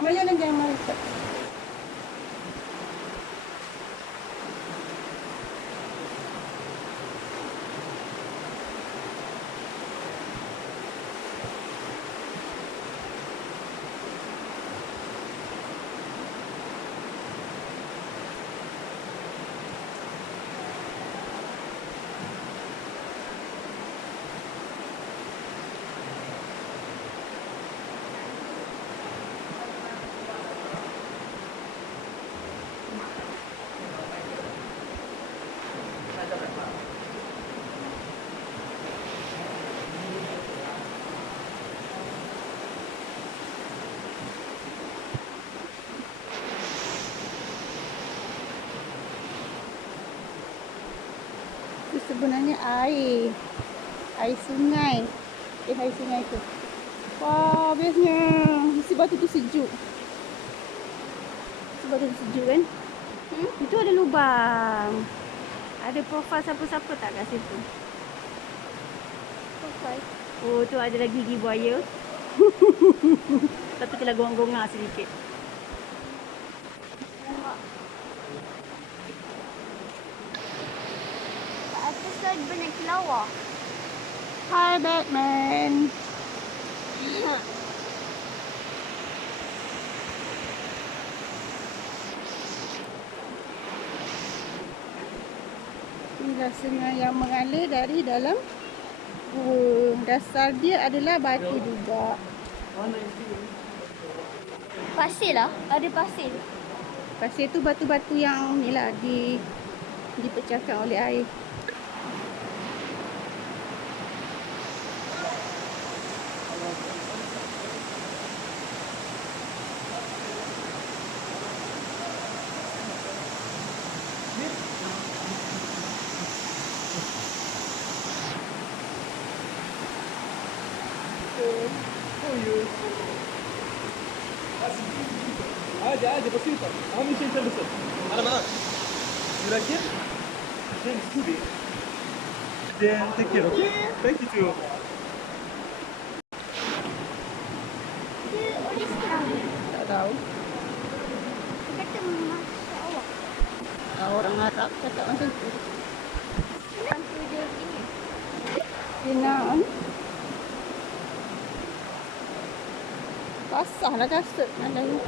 Mamaya nandiyan yung marito. Itu sebenarnya air. Air sungai. Eh, air sungai tu. Wah, bestnya. Mesti batu tu sejuk. Batu tu sejuk kan? Hmm? Itu ada lubang. Ada profil siapa-siapa tak kat situ? Profil. Oh, tu ada lagi gigi buaya. Tapi telah gong-gongah sedikit. Ada banyak kelawar. Hi, Batman. Inilah sungai yang mengalir dari dalam gua. Dasar dia adalah batu juga. Pasir lah. Ada pasir. Pasir tu batu-batu yang ni lah di dipecahkan oleh air. عادي عادي بسيطة أهم شيء تلبسه أنا معاك You like it? Then it's good. Then take care, okay? Thank you too. Dia oleh sekarang. Tak tahu. Dia kata Masya Allah. Ah, Orang Arab cakap macam tu. Hantu dia gini. Kenaan. Basah lah kasut malam ni.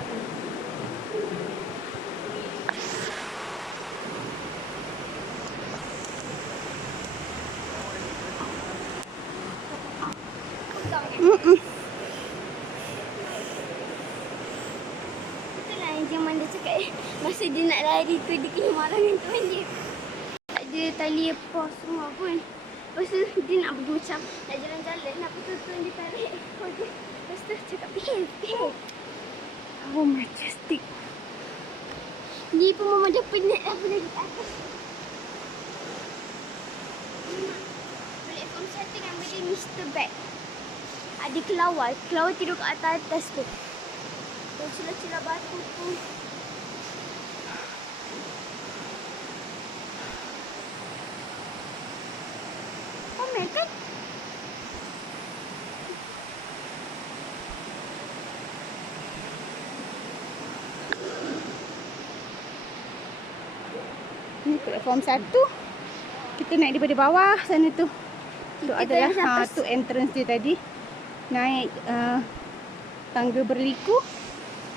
Eh. Masa dia nak lari tu dia kena marah dengan tuan dia. Tak ada tali apa semua pun. Lepas tu dia nak pergi macam nak jalan-jalan. Lepas tu tuan dia tarik. Lepas tu cakap behave, behave. Oh, majestic. Ni pun mama dah penat apa lagi kat atas. Platform satu nama dia Mr. Bat. Ada kelawar. Kelawar tidur kat atas atas tu. Dan celah-celah batu tu. Kan? Ni platform satu. Kita naik daripada bawah sana tu. Tu Kita adalah ha, tu entrance dia tadi. Naik uh, tangga berliku.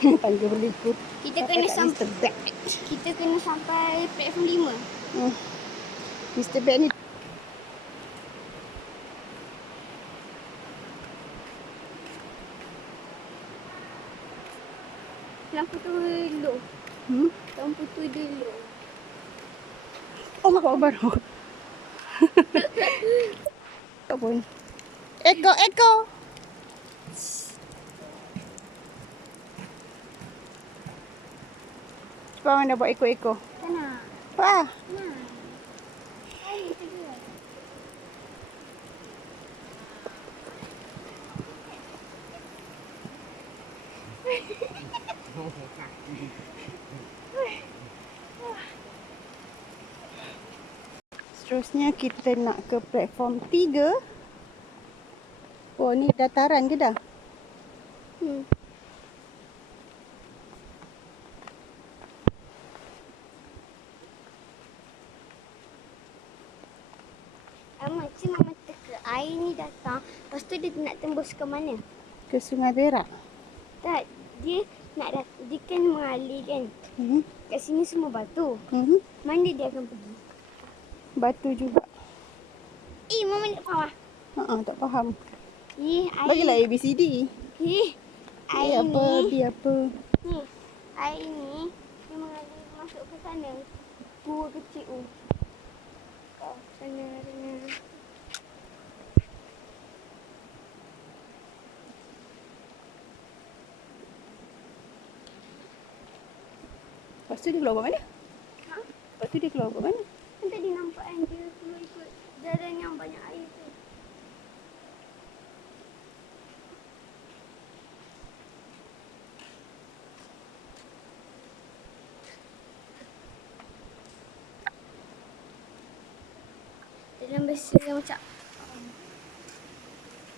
tangga berliku. Kita Sampai kena sampai kita kena sampai platform 5. Hmm. Mr. Ni Lampu tu low. hmm? Lampu tu dia low. Allah Akbar. Tak pun. Eko, Eko. Cepat mana dah buat Eko-Eko. Sana. Wah. Nah. Seterusnya kita nak ke platform 3. Oh ni dataran ke dah? Hmm. Ah, macam mana teka air ni datang. Lepas tu dia nak tembus ke mana? Ke Sungai Berak. Tak. Dia nak dat dia kan mengalir kan. Hmm. Kat sini semua batu. Hmm. Mana dia akan pergi? Batu juga. Eh, mama nak faham ah. Ha tak faham. Eh, air. Bagilah ABCD. Eh, air apa, ni. B apa. Ni, air ni dia mengalir masuk ke sana. Gua kecil tu. Kat sana, sana. Lepas tu dia keluar kat mana? Ha? Lepas tu dia keluar kat mana? Kan tadi nampak kan dia keluar ikut jalan yang banyak air tu. Dalam bahasa yang macam um,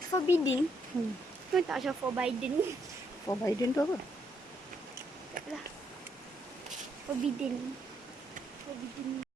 forbidden. Hmm. Kau tak macam for Biden. For Biden tu apa? Tak apalah. Forbidden. Forbidden.